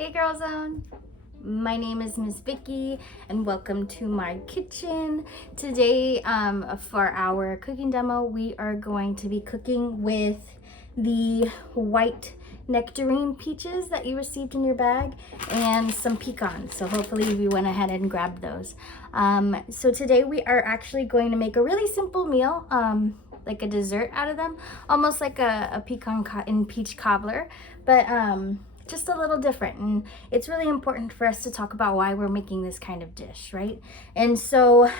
Hey Girl Zone! My name is Miss Vikki and welcome to my kitchen. Today for our cooking demo we are going to be cooking with the white nectarine peaches that you received in your bag and some pecans. So hopefully we went ahead and grabbed those. So today we are actually going to make a really simple meal, like a dessert out of them, almost like a pecan and peach cobbler, but just a little different. And it's really important for us to talk about why we're making this kind of dish, right? And so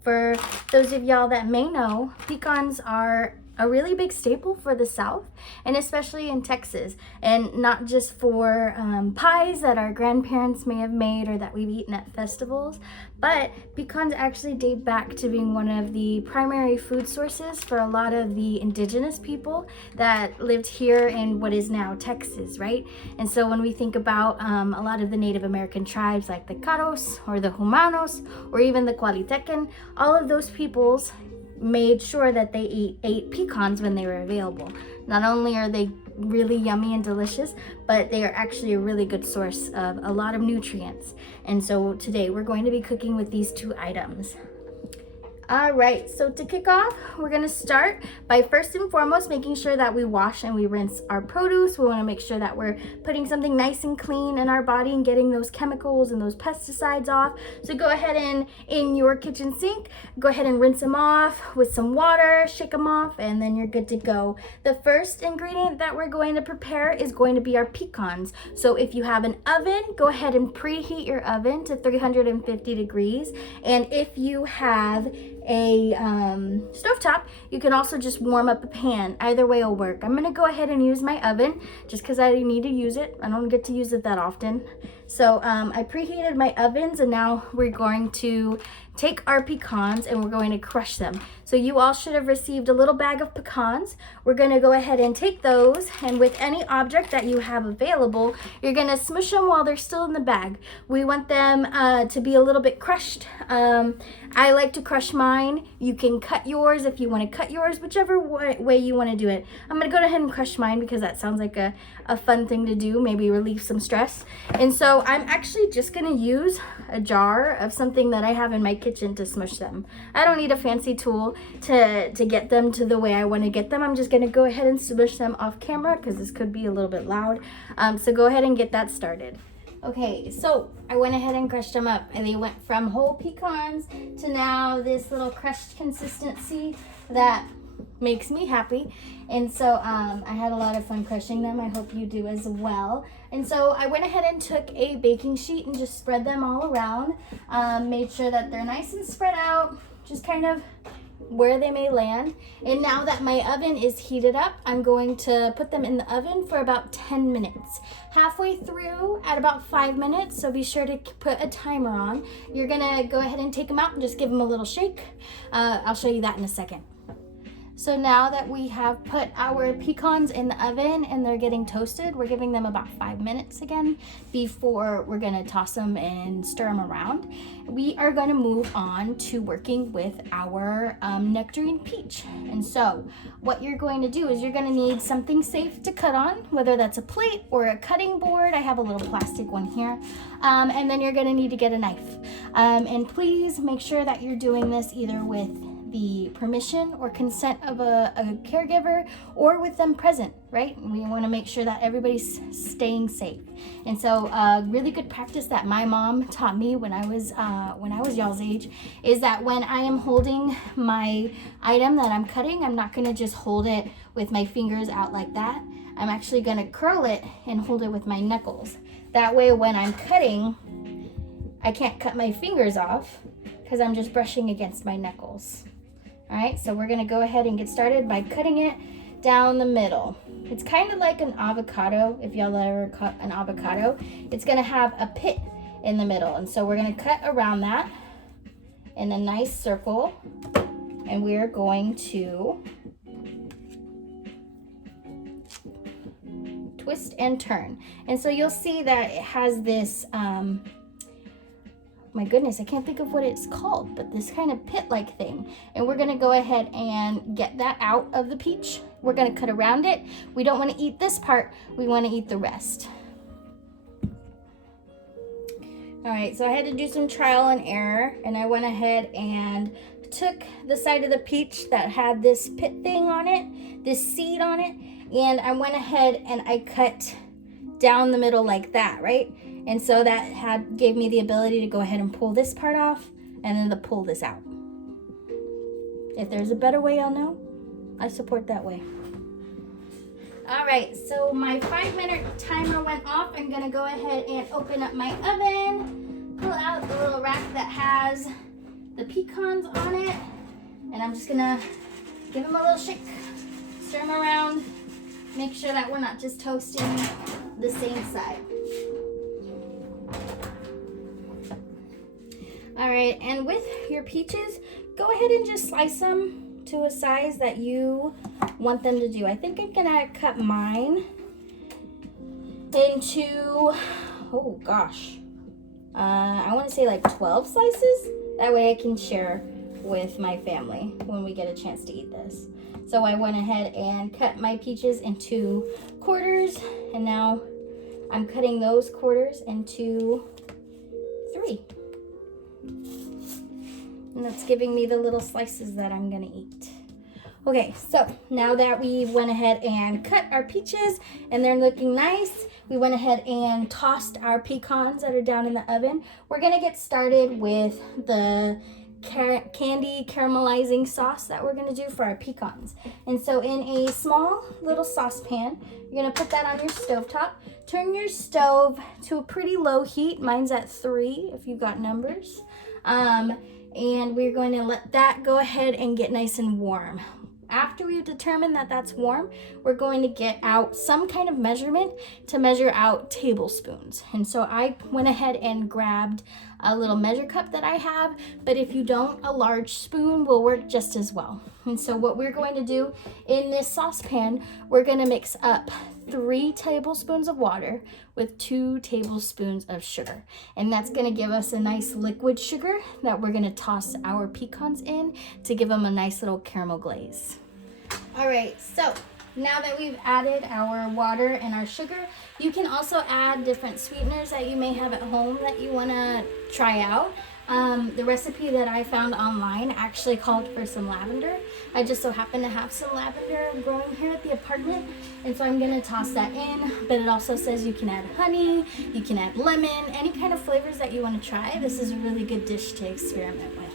for those of y'all that may know, pecans are a really big staple for the South, and especially in Texas, and not just for pies that our grandparents may have made or that we've eaten at festivals, but pecans actually date back to being one of the primary food sources for a lot of the indigenous people that lived here in what is now Texas, right? And so when we think about a lot of the Native American tribes like the Caros or the Humanos or even the Cualitecan, all of those peoples made sure that they ate pecans when they were available. Not only are they really yummy and delicious, but they are actually a really good source of a lot of nutrients. And so today we're going to be cooking with these two items. All right, so to kick off, we're gonna start by first and foremost making sure that we wash and we rinse our produce. We wanna make sure that we're putting something nice and clean in our body and getting those chemicals and those pesticides off. So go ahead and in your kitchen sink, go ahead and rinse them off with some water, shake them off, and then you're good to go. The first ingredient that we're going to prepare is going to be our pecans. So if you have an oven, go ahead and preheat your oven to 350 degrees. And if you have a stovetop, you can also just warm up a pan. Either way will work. I'm gonna go ahead and use my oven just because I need to use it. I don't get to use it that often. So I preheated my ovens, and now we're going to take our pecans and we're going to crush them. So you all should have received a little bag of pecans. We're gonna go ahead and take those, and with any object that you have available, you're gonna smush them while they're still in the bag. We want them to be a little bit crushed. I like to crush mine. You can cut yours if you want to cut yours, whichever way you want to do it. I'm gonna go ahead and crush mine because that sounds like a fun thing to do, maybe relieve some stress. And so I'm actually just gonna use a jar of something that I have in my kitchen to smush them. I don't need a fancy tool to get them to the way I want to get them. I'm just gonna go ahead and smush them off camera because this could be a little bit loud. So go ahead and get that started. Okay, so I went ahead and crushed them up, and they went from whole pecans to now this little crushed consistency that makes me happy. And so I had a lot of fun crushing them. I hope you do as well. And so I went ahead and took a baking sheet and just spread them all around. Made sure that they're nice and spread out, just kind of where they may land. And now that my oven is heated up, I'm going to put them in the oven for about 10 minutes. Halfway through at about 5 minutes, so be sure to put a timer on. You're gonna go ahead and take them out and just give them a little shake. I'll show you that in a second. So now that we have put our pecans in the oven and they're getting toasted, we're giving them about 5 minutes again before we're gonna toss them and stir them around. We are gonna move on to working with our nectarine peach. And so what you're going to do is you're gonna need something safe to cut on, whether that's a plate or a cutting board. I have a little plastic one here. And then you're gonna need to get a knife. And please make sure that you're doing this either with the permission or consent of a caregiver or with them present, right? We want to make sure that everybody's staying safe. And so really good practice that my mom taught me when I was y'all's age is that when I am holding my item that I'm cutting, I'm not going to just hold it with my fingers out like that. I'm actually going to curl it and hold it with my knuckles. That way when I'm cutting, I can't cut my fingers off because I'm just brushing against my knuckles. All right, so we're gonna go ahead and get started by cutting it down the middle. It's kind of like an avocado. If y'all ever cut an avocado, it's gonna have a pit in the middle. And so we're gonna cut around that in a nice circle. And we're going to twist and turn. And so you'll see that it has this, my goodness, I can't think of what it's called, but this kind of pit-like thing. And we're gonna go ahead and get that out of the peach. We're gonna cut around it. We don't wanna eat this part, we wanna eat the rest. All right, so I had to do some trial and error, and I went ahead and took the side of the peach that had this pit thing on it, this seed on it, and I went ahead and I cut down the middle like that, right? And so that gave me the ability to go ahead and pull this part off and then to pull this out. If there's a better way, I'll know. I support that way. All right, so my 5-minute timer went off. I'm gonna go ahead and open up my oven, pull out the little rack that has the pecans on it, and I'm just gonna give them a little shake, stir them around, make sure that we're not just toasting the same side. All right, and with your peaches, go ahead and just slice them to a size that you want them to do. I think I'm gonna cut mine into, oh gosh, I want to say like 12 slices. That way I can share with my family when we get a chance to eat this. So I went ahead and cut my peaches into quarters, and now I'm cutting those quarters into 3. And that's giving me the little slices that I'm gonna eat. Okay, so now that we went ahead and cut our peaches and they're looking nice, we went ahead and tossed our pecans that are down in the oven. We're gonna get started with the candy caramelizing sauce that we're gonna do for our pecans. And so in a small little saucepan, you're gonna put that on your stovetop. Turn your stove to a pretty low heat. Mine's at 3 if you've got numbers. And we're going to let that go ahead and get nice and warm. After we've determined that that's warm, we're going to get out some kind of measurement to measure out tablespoons. And so I went ahead and grabbed a little measure cup that I have, but if you don't, a large spoon will work just as well. And so what we're going to do in this saucepan, we're going to mix up 3 tablespoons of water with 2 tablespoons of sugar. And that's going to give us a nice liquid sugar that we're going to toss our pecans in to give them a nice little caramel glaze. All right, so now that we've added our water and our sugar, you can also add different sweeteners that you may have at home that you want to try out. The recipe that I found online actually called for some lavender. I just so happen to have some lavender growing here at the apartment, and so I'm going to toss that in. But it also says you can add honey, you can add lemon, any kind of flavors that you want to try. This is a really good dish to experiment with.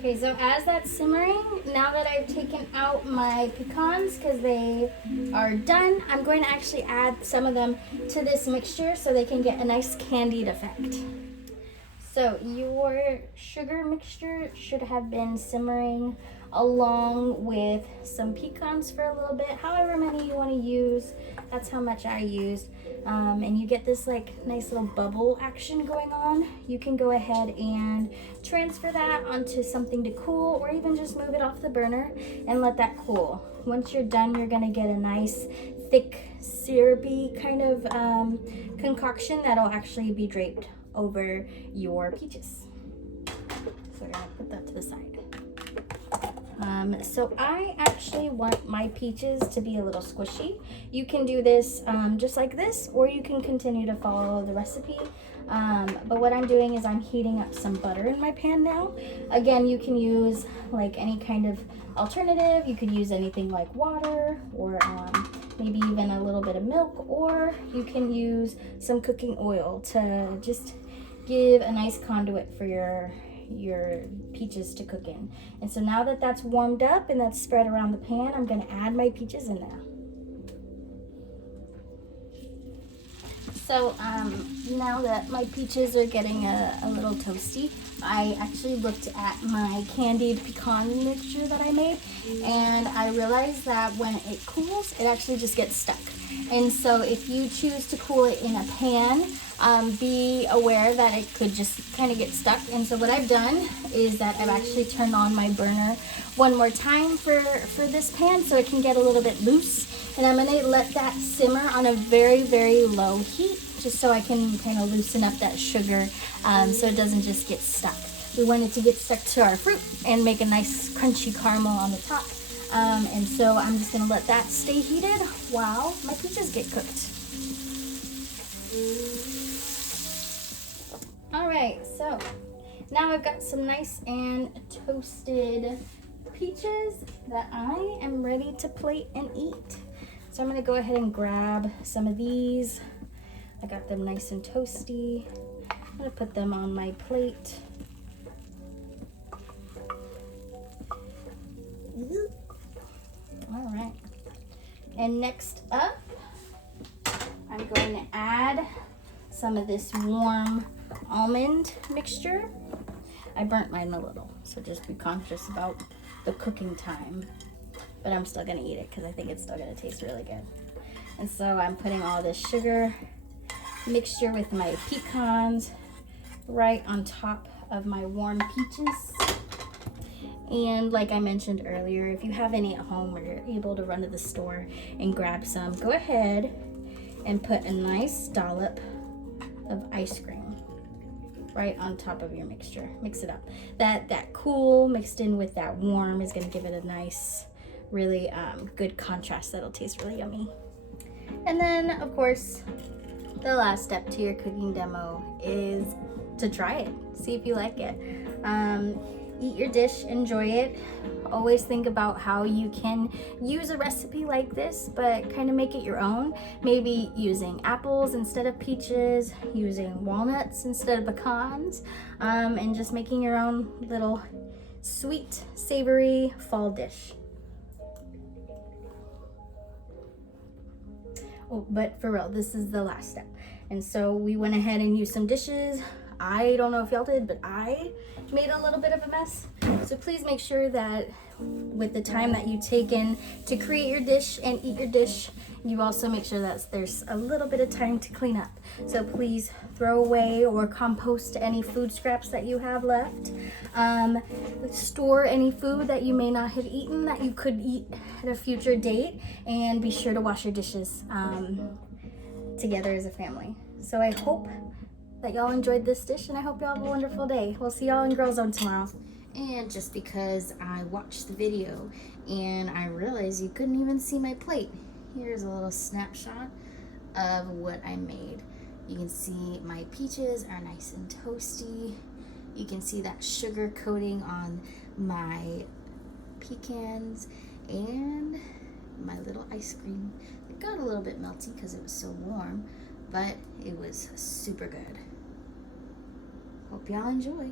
Okay, so as that's simmering, now that I've taken out my pecans because they are done, I'm going to actually add some of them to this mixture so they can get a nice candied effect. So your sugar mixture should have been simmering along with some pecans for a little bit, however many you want to use. That's how much I used. And you get this like nice little bubble action going on. You can go ahead and transfer that onto something to cool, or even just move it off the burner and let that cool. Once you're done, you're gonna get a nice thick syrupy kind of concoction that'll actually be draped over your peaches. So we're gonna put that to the side. So I actually want my peaches to be a little squishy. You can do this just like this, or you can continue to follow the recipe. But what I'm doing is I'm heating up some butter in my pan now. Again, you can use like any kind of alternative. You could use anything like water, or maybe even a little bit of milk, or you can use some cooking oil to just give a nice conduit for your peaches to cook in. And so now that that's warmed up and that's spread around the pan, I'm going to add my peaches in there. So now that my peaches are getting a little toasty, I actually looked at my candied pecan mixture that I made, and I realized that when it cools, it actually just gets stuck. And so if you choose to cool it in a pan, be aware that it could just kind of get stuck. And so what I've done is that I've actually turned on my burner one more time for this pan so it can get a little bit loose. And I'm going to let that simmer on a very, very low heat, just so I can kind of loosen up that sugar so it doesn't just get stuck. We want it to get stuck to our fruit and make a nice crunchy caramel on the top. And so I'm just going to let that stay heated while my peaches get cooked. now I've got some nice and toasted peaches that I am ready to plate and eat. So I'm gonna go ahead and grab some of these. I got them nice and toasty. I'm gonna put them on my plate. All right. And next up, I'm going to add some of this warm almond mixture. I burnt mine a little, so just be conscious about the cooking time. But I'm still gonna eat it because I think it's still gonna taste really good. And so I'm putting all this sugar mixture with my pecans right on top of my warm peaches. And like I mentioned earlier, if you have any at home or you're able to run to the store and grab some, go ahead and put a nice dollop of ice cream right on top of your mixture. Mix it up. That cool mixed in with that warm is gonna give it a nice, really good contrast that'll taste really yummy. And then of course, the last step to your cooking demo is to try it. See if you like it. Eat your dish, enjoy it. Always think about how you can use a recipe like this, but kind of make it your own. Maybe using apples instead of peaches, using walnuts instead of pecans, and just making your own little sweet, savory fall dish. Oh, but for real, this is the last step. And so we went ahead and used some dishes. I don't know if y'all did, but I made a little bit of a mess. So please make sure that with the time that you've taken to create your dish and eat your dish, you also make sure that there's a little bit of time to clean up. So please throw away or compost any food scraps that you have left. Store any food that you may not have eaten that you could eat at a future date, and be sure to wash your dishes together as a family. So I hope that y'all enjoyed this dish, and I hope y'all have a wonderful day. We'll see y'all in Girl Zone tomorrow. And just because I watched the video and I realized you couldn't even see my plate, here's a little snapshot of what I made. You can see my peaches are nice and toasty. You can see that sugar coating on my pecans and my little ice cream. It got a little bit melty because it was so warm, but it was super good. Hope y'all enjoy.